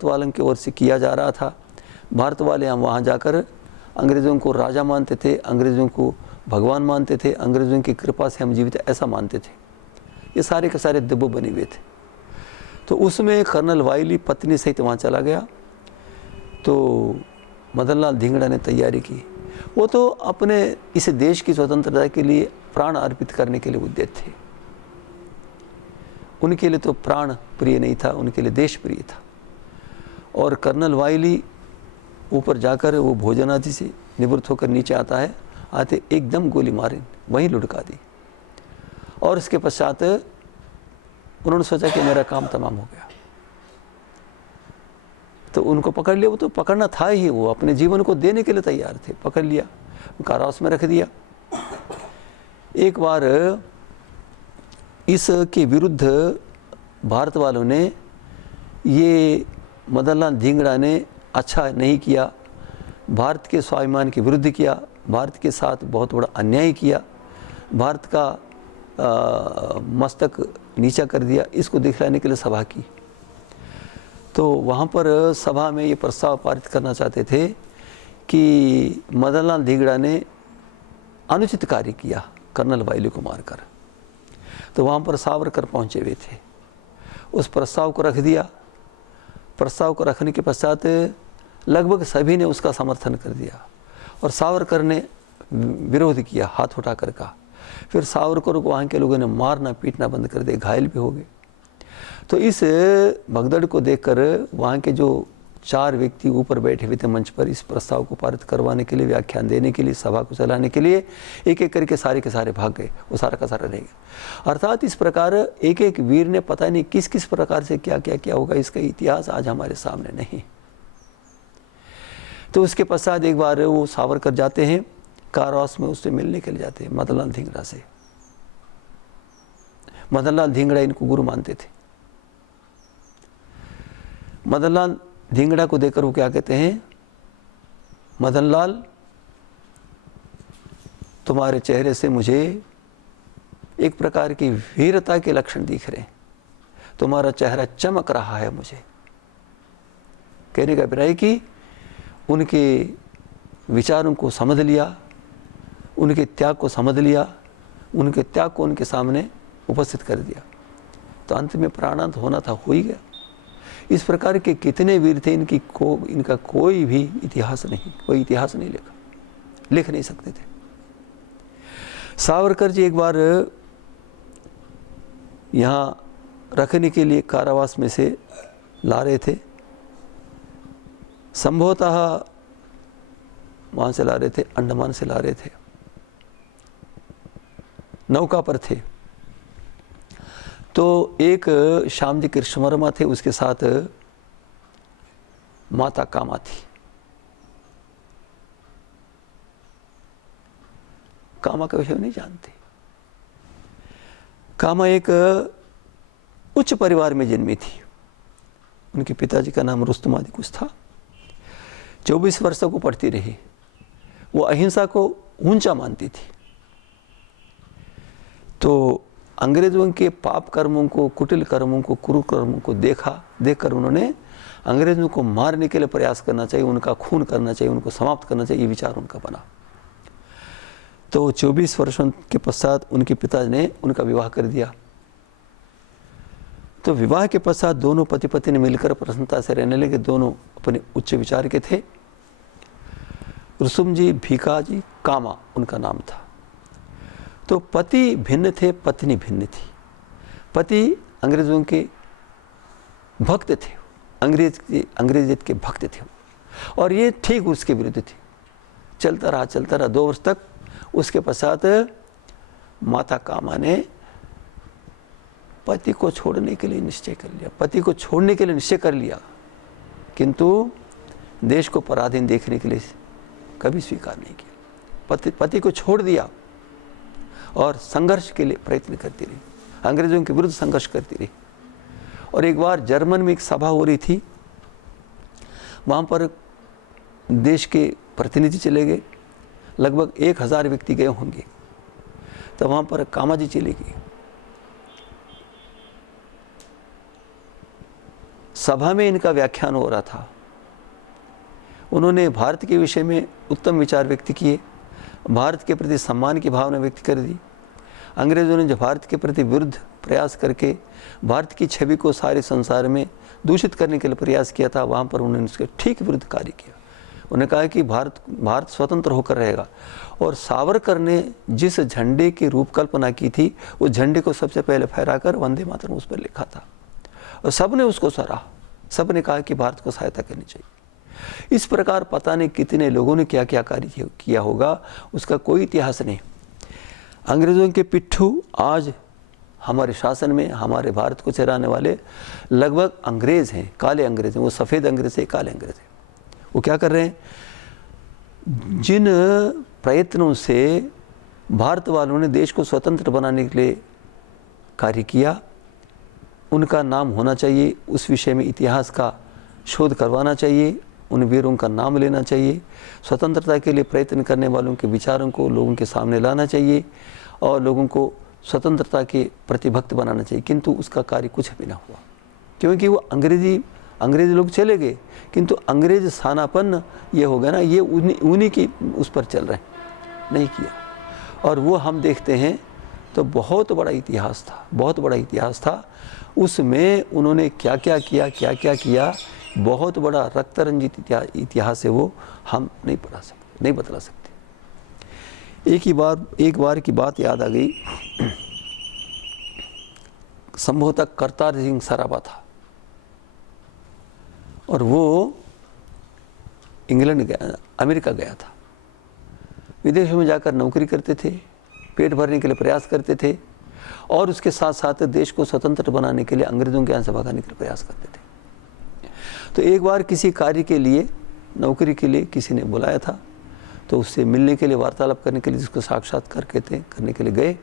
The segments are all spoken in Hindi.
वालों की ओर से किया जा रहा था। भारत वाले हम वहाँ जाकर अंग्रेज़ों को राजा मानते थे, अंग्रेज़ों को भगवान मानते थे, अंग्रेज़ों की कृपा से हम जीवित ऐसा मानते थे। ये सारे के सारे दिब्बो बने हुए थे। तो उसमें कर्नल वाइली पत्नी सहित वहाँ चला गया। तो मदन लाल धिंगड़ा ने तैयारी की। वो तो अपने इस देश की स्वतंत्रता के लिए प्राण अर्पित करने के लिए उद्यत थे। उनके लिए तो प्राण प्रिय नहीं था, उनके लिए देश प्रिय था। और कर्नल वाइली ऊपर जाकर वो भोजन आदि से निवृत्त होकर नीचे आता है, आते एकदम गोली मारी, वहीं लुढ़का दी। और इसके पश्चात उन्होंने सोचा कि मेरा काम तमाम हो गया। तो उनको पकड़ लिया। वो तो पकड़ना था ही, वो अपने जीवन को देने के लिए तैयार थे। पकड़ लिया, कारावास में रख दिया। एक बार इसके विरुद्ध भारत वालों ने, ये मदन लाल धिंगड़ा ने अच्छा नहीं किया, भारत के स्वाभिमान के विरुद्ध किया, भारत के साथ बहुत बड़ा अन्याय किया, भारत का मस्तक नीचा कर दिया, इसको दिखलाने के लिए सभा की। तो वहाँ पर सभा में ये प्रस्ताव पारित करना चाहते थे कि मदन लाल धिंगड़ा ने अनुचित कार्य किया कर्नल वाइली को मारकर। तो वहाँ पर सावरकर पहुँचे हुए थे। उस प्रस्ताव को रख दिया। प्रस्ताव को रखने के पश्चात लगभग सभी ने उसका समर्थन कर दिया और सावरकर ने विरोध किया, हाथ उठाकर कहा। फिर सावरकर को वहाँ के लोगों ने मारना पीटना बंद कर दिया, घायल भी हो गए। तो इस भगदड़ को देखकर वहाँ के जो 4 व्यक्ति ऊपर बैठे हुए थे मंच पर, इस प्रस्ताव को पारित करवाने के लिए, व्याख्यान देने के लिए, सभा को चलाने के लिए, एक एक करके सारे के सारे भाग गए। वो सारा का सारा रह गया। अर्थात इस प्रकार एक एक वीर ने पता नहीं किस किस प्रकार से क्या क्या किया होगा, इसका इतिहास आज हमारे सामने नहीं। तो उसके पश्चात एक बार वो सावरकर जाते हैं कारावास में, उससे मिलने के लिए जाते हैं मदन लाल धिंगड़ा से। मदन लाल धिंगड़ा इनको गुरु मानते थे। मदन लाल धिंगड़ा को देखकर वो क्या कहते हैं, मदन लाल, तुम्हारे चेहरे से मुझे एक प्रकार की वीरता के लक्षण दिख रहे हैं, तुम्हारा चेहरा चमक रहा है। मुझे कहने का अभिप्राय कि उनके विचारों को समझ लिया, उनके त्याग को समझ लिया, उनके त्याग को उनके सामने उपस्थित कर दिया। तो अंत में प्राणांत होना था, हो ही गया। इस प्रकार के कितने वीर थे, इनका कोई भी इतिहास नहीं, कोई इतिहास नहीं लिख नहीं सकते थे। सावरकर जी एक बार यहाँ रखने के लिए कारावास में से ला रहे थे, संभवतः वहाँ से ला रहे थे, अंडमान से ला रहे थे, नौका पर थे। तो एक श्यामजी कृष्ण वर्मा थे, उसके साथ माता कामा थी। कामा का विषय नहीं जानते। कामा एक उच्च परिवार में जन्मी थी। उनके पिताजी का नाम रुस्तम आदि कुछ था। 24 वर्ष तक वो पढ़ती रही। वो अहिंसा को ऊंचा मानती थी। तो अंग्रेजों के पाप कर्मों को, कुटिल कर्मों को, कुरुकर्मों को देखकर उन्होंने अंग्रेजों को मारने के लिए प्रयास करना चाहिए, उनका खून करना चाहिए, उनको समाप्त करना चाहिए, ये विचार उनका बना। तो 24 वर्षों के पश्चात उनके पिताजी ने उनका विवाह कर दिया। तो विवाह के पश्चात दोनों पति पत्नी ने मिलकर प्रसन्नता से रहने लगे। दोनों अपने उच्च विचार के थे। रुस्तम जी, भीखा जी, कामा उनका नाम था। तो पति भिन्न थे, पत्नी भिन्न थी। पति अंग्रेजों के भक्त थे, अंग्रेजियत के भक्त थे, और ये ठीक उसके विरुद्ध थे। चलता रहा 2 वर्ष तक। उसके पश्चात माता कामा ने पति को छोड़ने के लिए निश्चय कर लिया, किंतु देश को पराधीन देखने के लिए कभी स्वीकार नहीं किया। पति को छोड़ दिया और संघर्ष के लिए प्रयत्न करती रही, अंग्रेजों के विरुद्ध संघर्ष करती रही। और एक बार जर्मन में एक सभा हो रही थी, वहाँ पर देश के प्रतिनिधि चले गए, लगभग 1000 व्यक्ति गए होंगे। तो वहाँ पर कामा जी चली गई। सभा में इनका व्याख्यान हो रहा था। उन्होंने भारत के विषय में उत्तम विचार व्यक्त किए, भारत के प्रति सम्मान की भावना व्यक्त कर दी। अंग्रेज़ों ने जो भारत के प्रति विरुद्ध प्रयास करके भारत की छवि को सारे संसार में दूषित करने के लिए प्रयास किया था, वहाँ पर उन्होंने उसके ठीक विरुद्ध कार्य किया। उन्होंने कहा कि भारत स्वतंत्र होकर रहेगा, और सावरकर ने जिस झंडे की रूपकल्पना की थी उस झंडे को सबसे पहले फहराकर वंदे मातरम उस पर लिखा था, और सब ने उसको सराहा। सब ने कहा कि भारत को सहायता करनी चाहिए। इस प्रकार पता नहीं कितने लोगों ने क्या क्या कार्य किया होगा, उसका कोई इतिहास नहीं। अंग्रेज़ों के पिट्ठू आज हमारे शासन में हमारे भारत को चलाने वाले लगभग अंग्रेज़ हैं, काले अंग्रेज़ हैं। वो सफ़ेद अंग्रेज़ हैं, काले अंग्रेज़ हैं। वो क्या कर रहे हैं? जिन प्रयत्नों से भारत वालों ने देश को स्वतंत्र बनाने के लिए कार्य किया, उनका नाम होना चाहिए, उस विषय में इतिहास का शोध करवाना चाहिए, उन वीरों का नाम लेना चाहिए, स्वतंत्रता के लिए प्रयत्न करने वालों के विचारों को लोगों के सामने लाना चाहिए और लोगों को स्वतंत्रता के प्रतिभक्त बनाना चाहिए। किंतु उसका कार्य कुछ भी ना हुआ, क्योंकि वो अंग्रेज़ी लोग चले गए, किंतु अंग्रेज सानापन ये हो गया ना, ये उन्हीं की उस पर चल रहे हैं, नहीं किया। और वो हम देखते हैं तो बहुत बड़ा इतिहास था, बहुत बड़ा इतिहास था। उसमें उन्होंने क्या क्या किया, बहुत बड़ा रक्त रंजित इतिहास है वो, हम नहीं पढ़ा सकते, नहीं बतला सकते। एक बार की बात याद आ गई, संभवतः करतार सिंह सराबा था, और वो इंग्लैंड गया, अमेरिका गया था। विदेशों में जाकर नौकरी करते थे, पेट भरने के लिए प्रयास करते थे, और उसके साथ साथ देश को स्वतंत्र बनाने के लिए अंग्रेज़ों के यहाँ से भगाने के लिए प्रयास करते थे। तो एक बार किसी कार्य के लिए, नौकरी के लिए किसी ने बुलाया था, तो उससे मिलने के लिए, वार्तालाप करने के लिए, जिसको साक्षात्कार कहते हैं, करने के लिए गए।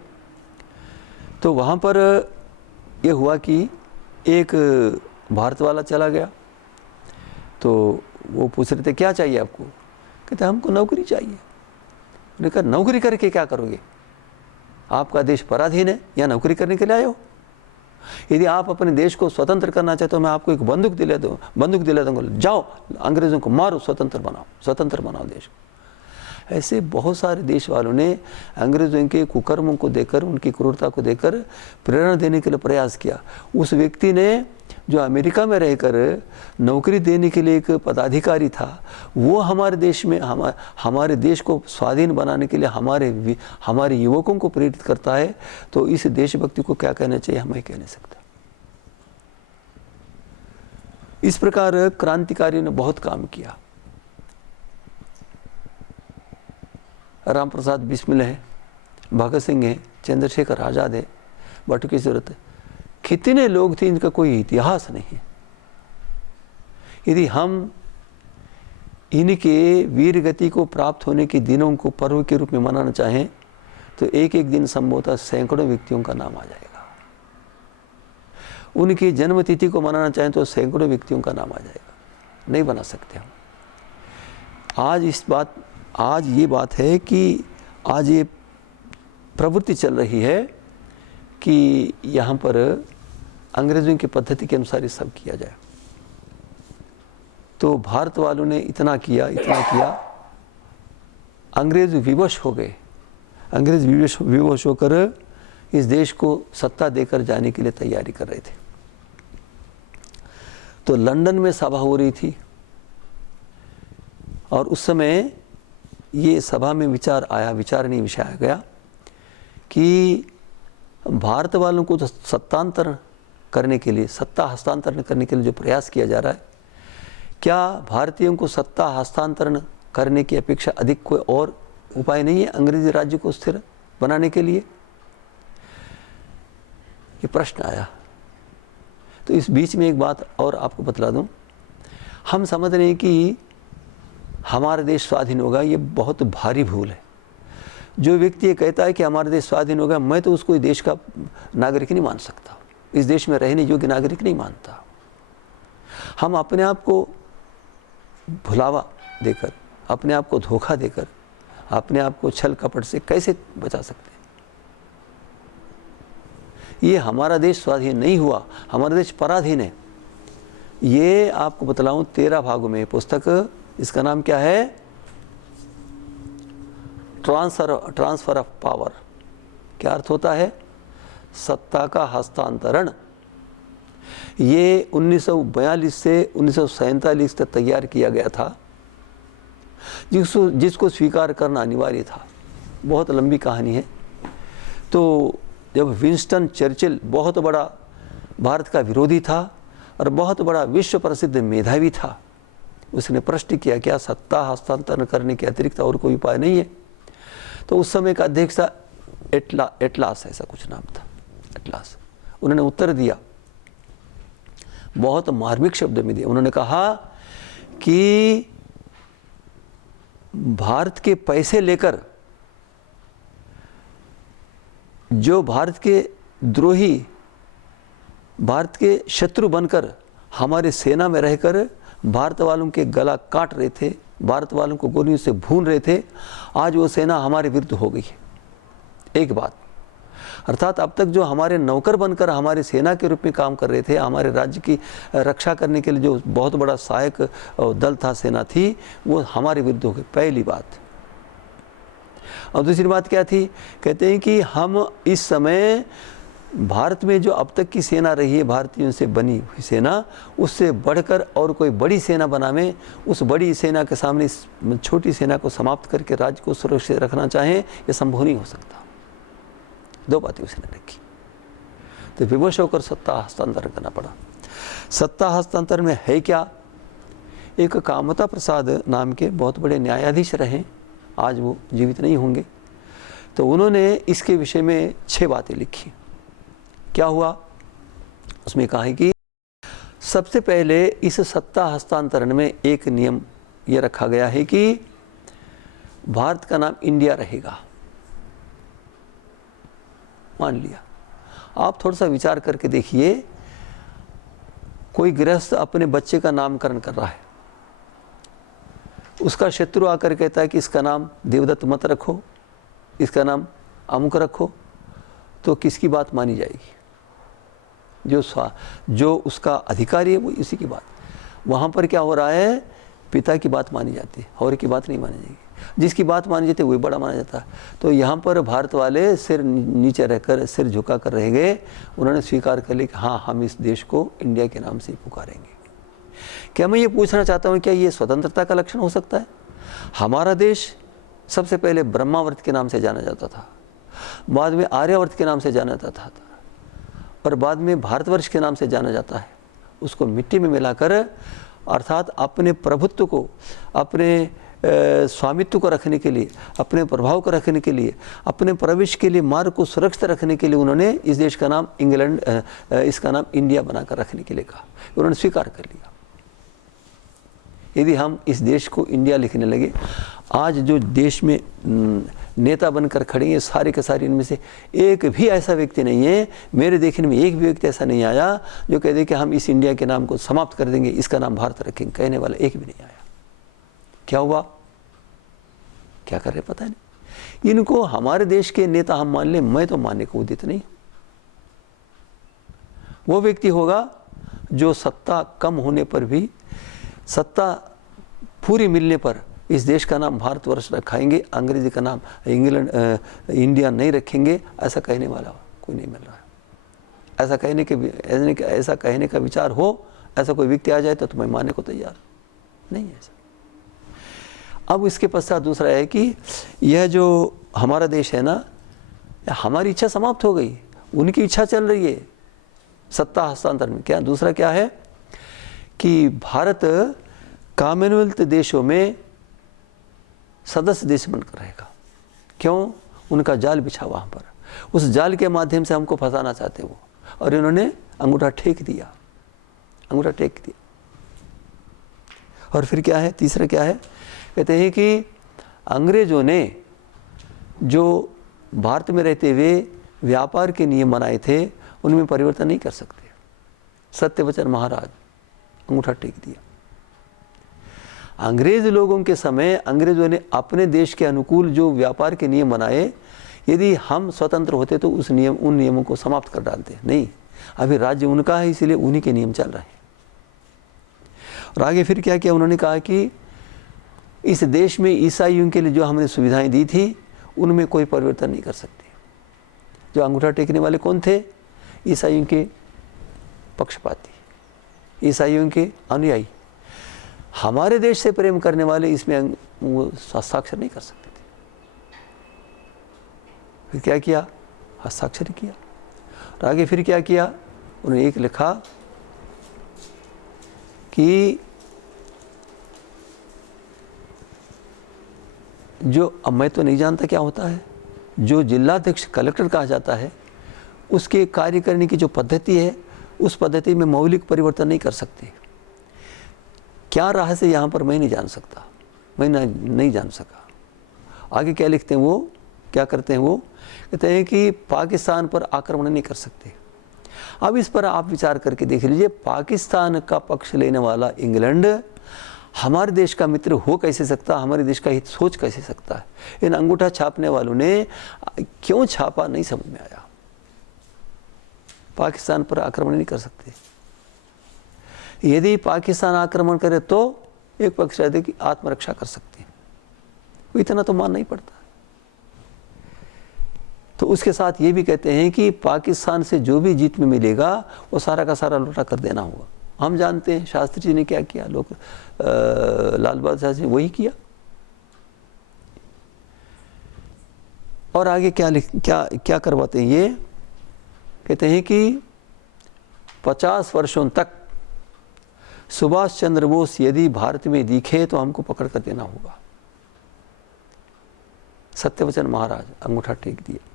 तो वहाँ पर ये हुआ कि एक भारत वाला चला गया। तो वो पूछ रहे थे क्या चाहिए आपको? कहते हमको नौकरी चाहिए। उन्होंने कहा नौकरी करके क्या करोगे? आपका देश पराधीन है, या नौकरी करने के लिए आए हो? यदि आप अपने देश को स्वतंत्र करना चाहते हो, मैं आपको एक बंदूक दिला दूंगा, जाओ अंग्रेज़ों को मारो, स्वतंत्र बनाओ देश को। ऐसे बहुत सारे देश वालों ने अंग्रेज़ों के कुकर्मों को देखकर, उनकी क्रूरता को देखकर प्रेरणा देने के लिए प्रयास किया। उस व्यक्ति ने, जो अमेरिका में रहकर नौकरी देने के लिए एक पदाधिकारी था, वो हमारे देश में हमारे देश को स्वाधीन बनाने के लिए हमारे युवकों को प्रेरित करता है, तो इस देशभक्ति को क्या कहना चाहिए, हमें कह नहीं सकता। इस प्रकार क्रांतिकारियों ने बहुत काम किया। राम प्रसाद बिस्मिल है, भगत सिंह है, चंद्रशेखर आज़ाद है, बटुकेश्वर सूरत है, कितने लोग थे, इनका कोई इतिहास नहीं है। यदि हम इनके वीर गति को प्राप्त होने के दिनों को पर्व के रूप में मनाना चाहें, तो एक एक दिन संभवतः सैकड़ों व्यक्तियों का नाम आ जाएगा। उनकी जन्मतिथि को मनाना चाहें तो सैकड़ों व्यक्तियों का नाम आ जाएगा, नहीं बना सकते हम। आज ये बात है कि आज ये प्रवृत्ति चल रही है कि यहाँ पर अंग्रेज़ों की पद्धति के अनुसार ये सब किया जाए। तो भारत वालों ने इतना किया, अंग्रेज़ विवश हो गए। अंग्रेज़ विवश होकर इस देश को सत्ता देकर जाने के लिए तैयारी कर रहे थे। तो लंदन में सभा हो रही थी, और उस समय ये सभा में विचार आया गया कि भारत वालों को तो सत्ता हस्तांतरण करने के लिए जो प्रयास किया जा रहा है, क्या भारतीयों को सत्ता हस्तांतरण करने की अपेक्षा अधिक कोई और उपाय नहीं है अंग्रेजी राज्य को स्थिर बनाने के लिए? ये प्रश्न आया। तो इस बीच में एक बात और आपको बतला दूं, हम समझ रहे हैं कि हमारा देश स्वाधीन होगा, ये बहुत भारी भूल है। जो व्यक्ति ये कहता है कि हमारा देश स्वाधीन होगा, मैं तो उसको इस देश का नागरिक नहीं मान सकता, इस देश में रहने योग्य नागरिक नहीं मानता। हम अपने आप को भुलावा देकर, अपने आप को धोखा देकर, अपने आप को छल कपट से कैसे बचा सकते हैं? ये हमारा देश स्वाधीन नहीं हुआ, हमारा देश पराधीन है। ये आपको बतलाऊं 13 भागों में पुस्तक, इसका नाम क्या है? Transfer of power. क्या अर्थ होता है? सत्ता का हस्तांतरण। ये 1942 से 1947 तक तैयार किया गया था, जिसको स्वीकार करना अनिवार्य था। बहुत लंबी कहानी है। तो जब विंस्टन चर्चिल बहुत बड़ा भारत का विरोधी था और बहुत बड़ा विश्व प्रसिद्ध मेधावी था, उसने प्रश्न किया क्या सत्ता हस्तांतरण करने के अतिरिक्त और कोई उपाय नहीं है? तो उस समय का अध्यक्ष था एटलास, ऐसा कुछ नाम था, एटलास। उन्होंने उत्तर दिया, बहुत मार्मिक शब्द में दिया। उन्होंने कहा कि भारत के पैसे लेकर जो भारत के द्रोही, भारत के शत्रु बनकर हमारे सेना में रहकर भारत वालों के गला काट रहे थे, भारत वालों को गोलियों से भून रहे थे, आज वो सेना हमारे विरुद्ध हो गई है। एक बात, अर्थात अब तक जो हमारे नौकर बनकर हमारे सेना के रूप में काम कर रहे थे, हमारे राज्य की रक्षा करने के लिए जो बहुत बड़ा सहायक दल था, सेना थी, वो हमारे विरुद्ध हो गई, पहली बात। और दूसरी बात क्या थी? कहते हैं कि हम इस समय भारत में जो अब तक की सेना रही है, भारतीयों से बनी हुई सेना, उससे बढ़कर और कोई बड़ी सेना बनावे, उस बड़ी सेना के सामने इस छोटी सेना को समाप्त करके राज्य को सुरक्षित रखना चाहें, यह संभव नहीं हो सकता। दो बातें उसने रखी, तो विवश होकर सत्ता हस्तांतरण करना पड़ा। सत्ता हस्तांतरण में है क्या? एक कामता प्रसाद नाम के बहुत बड़े न्यायाधीश रहे, आज वो जीवित नहीं होंगे, तो उन्होंने इसके विषय में 6 बातें लिखी। क्या हुआ? उसमें कहा है कि सबसे पहले इस सत्ता हस्तांतरण में एक नियम यह रखा गया है कि भारत का नाम इंडिया रहेगा। मान लिया। आप थोड़ा सा विचार करके देखिए, कोई गृहस्थ अपने बच्चे का नामकरण कर रहा है, उसका शत्रु आकर कहता है कि इसका नाम देवदत्त मत रखो, इसका नाम अमुक रखो, तो किसकी बात मानी जाएगी? जो उसका अधिकारी है वो इसी की बात। वहाँ पर क्या हो रहा है? पिता की बात मानी जाती है और की बात नहीं मानी जाएगी। जिसकी बात मानी जाती है वही बड़ा माना जाता है। तो यहाँ पर भारत वाले सिर नीचे रहकर, सिर झुका कर रह गए। उन्होंने स्वीकार कर लिया कि हाँ, हम इस देश को इंडिया के नाम से ही पुकारेंगे। क्या मैं ये पूछना चाहता हूँ, क्या ये स्वतंत्रता का लक्षण हो सकता है? हमारा देश सबसे पहले ब्रह्मावर्त के नाम से जाना जाता था, बाद में आर्यावर्त के नाम से जाना जाता था, और बाद में भारतवर्ष के नाम से जाना जाता है। उसको मिट्टी में मिलाकर, अर्थात अपने प्रभुत्व को, अपने स्वामित्व को रखने के लिए, अपने प्रभाव को रखने के लिए, अपने प्रवेश के लिए, मार्ग को सुरक्षित रखने के लिए उन्होंने इस देश का नाम इंग्लैंड, इसका नाम इंडिया बनाकर रखने के लिए कहा। उन्होंने स्वीकार कर लिया। यदि हम इस देश को इंडिया लिखने लगे, आज जो देश में नेता बनकर खड़े हैं सारे के सारे, इनमें से एक भी ऐसा व्यक्ति नहीं है, मेरे देखने में एक भी व्यक्ति ऐसा नहीं आया जो कह दे कि हम इस इंडिया के नाम को समाप्त कर देंगे, इसका नाम भारत रखेंगे। कहने वाला एक भी नहीं आया। क्या हुआ? क्या कर रहे पता नहीं। इनको हमारे देश के नेता हम मान लें, मैं तो मानने को उदित नहीं। वो व्यक्ति होगा जो सत्ता कम होने पर भी, सत्ता पूरी मिलने पर इस देश का नाम भारतवर्ष रखाएंगे, अंग्रेजी का नाम इंग्लैंड, इंडिया नहीं रखेंगे, ऐसा कहने वाला कोई नहीं मिल रहा है। ऐसा कहने का विचार हो, ऐसा कोई व्यक्ति आ जाए तो मैं मानने को तैयार नहीं है ऐसा। अब इसके पश्चात दूसरा है कि यह जो हमारा देश है ना, हमारी इच्छा समाप्त हो गई, उनकी इच्छा चल रही है सत्ता हस्तांतरण में। क्या दूसरा क्या है कि भारत कॉमनवेल्थ देशों में सदस्य देश बनकर रहेगा। क्यों? उनका जाल बिछा वहाँ पर, उस जाल के माध्यम से हमको फंसाना चाहते वो, और इन्होंने अंगूठा टेक दिया, अंगूठा टेक दिया। और फिर क्या है? तीसरा क्या है? कहते हैं कि अंग्रेजों ने जो भारत में रहते हुए व्यापार के नियम बनाए थे, उनमें परिवर्तन नहीं कर सकते। सत्यवचन महाराज, अंगूठा टेक दिया। अंग्रेज लोगों के समय अंग्रेजों ने अपने देश के अनुकूल जो व्यापार के नियम बनाए, यदि हम स्वतंत्र होते तो उन नियमों को समाप्त कर डालते। नहीं, अभी राज्य उनका है, इसलिए उन्हीं के नियम चल रहे हैं। और आगे फिर क्या किया, उन्होंने कहा कि इस देश में ईसाइयों के लिए जो हमने सुविधाएं दी थी उनमें कोई परिवर्तन नहीं कर सकते। जो अंगूठा टेकने वाले कौन थे? ईसाइयों के पक्षपाती, ईसाइयों के अनुयायी। हमारे देश से प्रेम करने वाले इसमें वो हस्ताक्षर नहीं कर सकते थे। फिर क्या किया? हस्ताक्षर किया। और आगे फिर क्या किया, उन्होंने एक लिखा कि जो, अब मैं तो नहीं जानता क्या होता है, जो जिलाध्यक्ष कलेक्टर कहा जाता है उसके कार्य करने की जो पद्धति है उस पद्धति में मौलिक परिवर्तन नहीं कर सकते। क्या रहस्य यहाँ पर मैं नहीं जान सकता, मैं नहीं जान सका। आगे क्या लिखते हैं वो, क्या करते हैं वो, कहते हैं कि पाकिस्तान पर आक्रमण नहीं कर सकते। अब इस पर आप विचार करके देख लीजिए, पाकिस्तान का पक्ष लेने वाला इंग्लैंड हमारे देश का मित्र हो कैसे सकता, हमारे देश का हित सोच कैसे सकता है? इन अंगूठा छापने वालों ने क्यों छापा, नहीं समझ में आया। पाकिस्तान पर आक्रमण नहीं कर सकते। यदि पाकिस्तान आक्रमण करे तो एक पक्ष रहते कि आत्मरक्षा कर सकते हैं, इतना तो मान नहीं पड़ता। तो उसके साथ ये भी कहते हैं कि पाकिस्तान से जो भी जीत में मिलेगा वो सारा का सारा लौटा कर देना होगा। हम जानते हैं शास्त्री जी ने क्या किया, लोग लाल बहादुर शास्त्री वही किया। और आगे क्या करवाते हैं ये, कहते हैं कि 50 वर्षों तक सुभाष चंद्र बोस यदि भारत में दिखे तो हमको पकड़ कर देना होगा। सत्यवचन महाराज अंगूठा टेक दिया।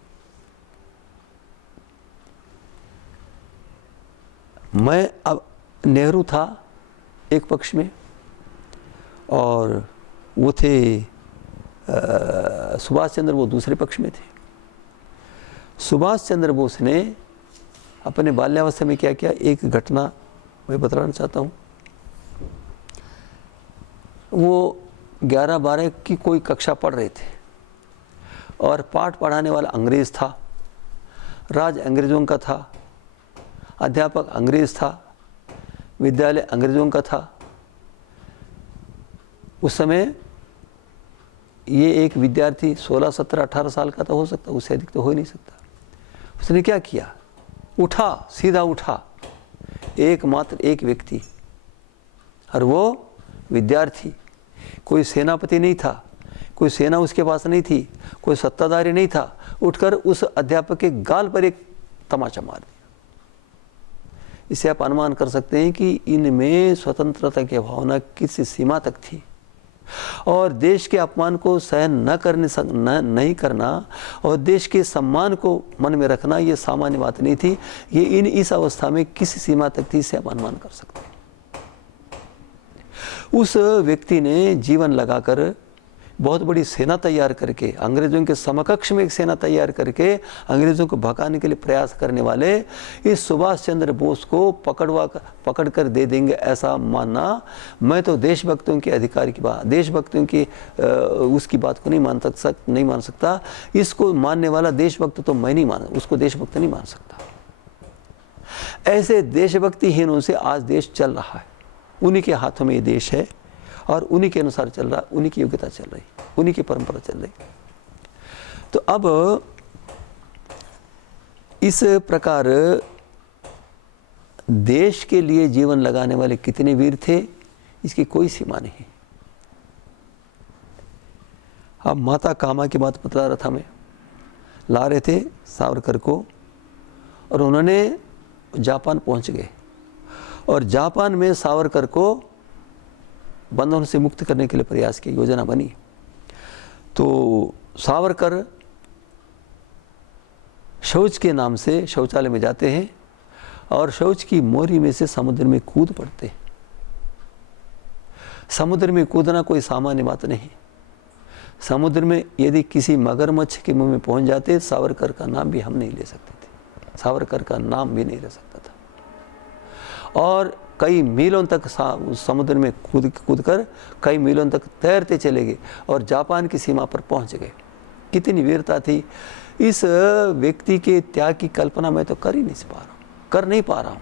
मैं, अब नेहरू था एक पक्ष में और वो थे सुभाष चंद्र बोस दूसरे पक्ष में थे। सुभाष चंद्र बोस ने अपने बाल्यावस्था में क्या किया, एक घटना मैं बताना चाहता हूँ। वो 11-12 की कोई कक्षा पढ़ रहे थे और पाठ पढ़ाने वाला अंग्रेज था, राज अंग्रेजों का था, अध्यापक अंग्रेज था, विद्यालय अंग्रेजों का था। उस समय ये एक विद्यार्थी 16, 17, 18 साल का तो हो सकता, उससे अधिक तो हो ही नहीं सकता। उसने क्या किया, उठा, सीधा उठा, एकमात्र एक व्यक्ति, और वो विद्यार्थी। कोई सेनापति नहीं था, कोई सेना उसके पास नहीं थी, कोई सत्ताधारी नहीं था। उठकर उस अध्यापक के गाल पर एक तमाचा मार दिया। इससे आप अनुमान कर सकते हैं कि इनमें स्वतंत्रता की भावना किस सीमा तक थी। और देश के अपमान को सहन नहीं करना और देश के सम्मान को मन में रखना ये सामान्य बात नहीं थी। ये इस अवस्था में किस सीमा तक थी, इसे आप अनुमान कर सकते हैं। उस व्यक्ति ने जीवन लगाकर बहुत बड़ी सेना तैयार करके, अंग्रेजों के समकक्ष में एक सेना तैयार करके अंग्रेजों को भगाने के लिए प्रयास करने वाले इस सुभाष चंद्र बोस को पकड़ कर दे देंगे ऐसा मानना, मैं तो देशभक्तों के अधिकार की बात, देशभक्तों की उसकी बात को नहीं मान सकता। इसको मानने वाला देशभक्त तो मैं नहीं मान, उसको देशभक्त नहीं मान सकता। ऐसे देशभक्तिहीनों से आज देश चल रहा है। उन्हीं के हाथों में ये देश है और उन्हीं के अनुसार चल रहा, उन्हीं की योग्यता चल रही, उन्हीं की परंपरा चल रही। तो अब इस प्रकार देश के लिए जीवन लगाने वाले कितने वीर थे, इसकी कोई सीमा नहीं। अब माता कामा की बात बता रहा था मैं, ला रहे थे सावरकर को और उन्होंने जापान पहुंच गए और जापान में सावरकर को बंधन से मुक्त करने के लिए प्रयास की योजना बनी। तो सावरकर शौच के नाम से शौचालय में जाते हैं और शौच की मोरी में से समुद्र में कूद पड़ते हैं। समुद्र में कूदना कोई सामान्य बात नहीं। समुद्र में यदि किसी मगरमच्छ के मुंह में पहुंच जाते, सावरकर का नाम भी हम नहीं ले सकते थे, सावरकर का नाम भी नहीं ले सकता था। और कई मीलों तक समुद्र में कूद कर कई मीलों तक तैरते चले गए और जापान की सीमा पर पहुंच गए। कितनी वीरता थी। इस व्यक्ति के त्याग की कल्पना मैं तो कर नहीं पा रहा हूँ।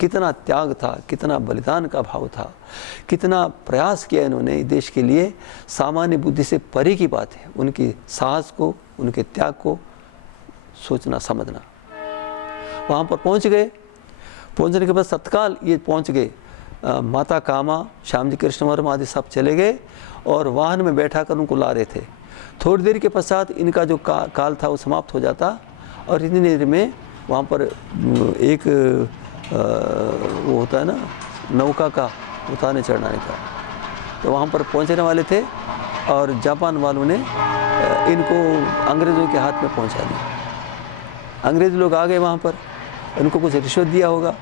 कितना त्याग था, कितना बलिदान का भाव था, कितना प्रयास किया इन्होंने देश के लिए। सामान्य बुद्धि से परे की बात है उनकी साहस को, उनके त्याग को सोचना समझना। वहाँ पर पहुँच गए, पहुँचने के बाद तत्काल ये पहुँच गए, माता कामा, श्याम जी कृष्ण वर्मा आदि सब चले गए और वाहन में बैठा कर उनको ला रहे थे। थोड़ी देर के पश्चात इनका जो काल था वो समाप्त हो जाता और इतनी देर में वहाँ पर एक वो होता है ना नौका का उतारने चढ़ाने का, तो वहाँ पर पहुँचने वाले थे और जापान वालों ने इनको अंग्रेज़ों के हाथ में पहुँचा दिया। अंग्रेज़ लोग आ गए वहाँ पर, उनको कुछ रिश्वत दिया होगा,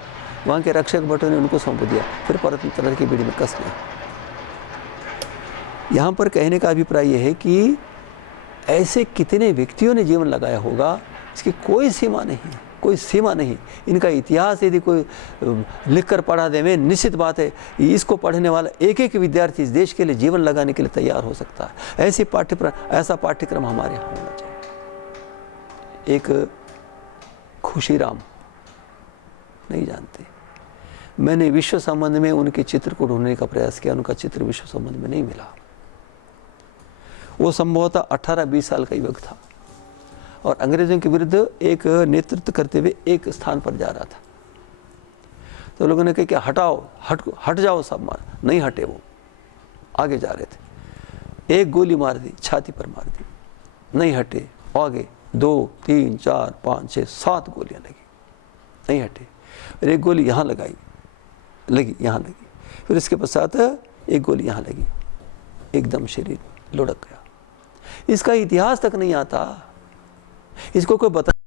वहाँ के रक्षक भट्टों ने उनको सौंप दिया, फिर परत तरह की बीड़ी में कस लिया। यहाँ पर कहने का अभिप्राय यह है कि ऐसे कितने व्यक्तियों ने जीवन लगाया होगा, इसकी कोई सीमा नहीं, कोई सीमा नहीं। इनका इतिहास यदि कोई लिख कर पढ़ा देवे, निश्चित बात है इसको पढ़ने वाला एक एक विद्यार्थी इस देश के लिए जीवन लगाने के लिए तैयार हो सकता है। ऐसा पाठ्यक्रम हमारे यहाँ होना चाहिए। एक खुशीराम नहीं जानते, मैंने विश्व संबंध में उनके चित्र को ढूंढने का प्रयास किया, उनका चित्र विश्व संबंध में नहीं मिला। वो संभवतः 18-20 साल का युवक था और अंग्रेजों के विरुद्ध एक नेतृत्व करते हुए एक स्थान पर जा रहा था। तो लोगों ने कहा कि हटाओ, हट जाओ सब, मार नहीं हटे। वो आगे जा रहे थे, एक गोली मार दी, छाती पर मार दी, नहीं हटे। आगे 2, 3, 4, 5, 6, 7 गोलियां लगी, नहीं हटे। फिर एक गोली यहाँ लगी, यहाँ लगी, फिर इसके पश्चात एक गोली यहाँ लगी, एकदम शरीर लुढ़क गया। इसका इतिहास तक नहीं आता, इसको कोई बता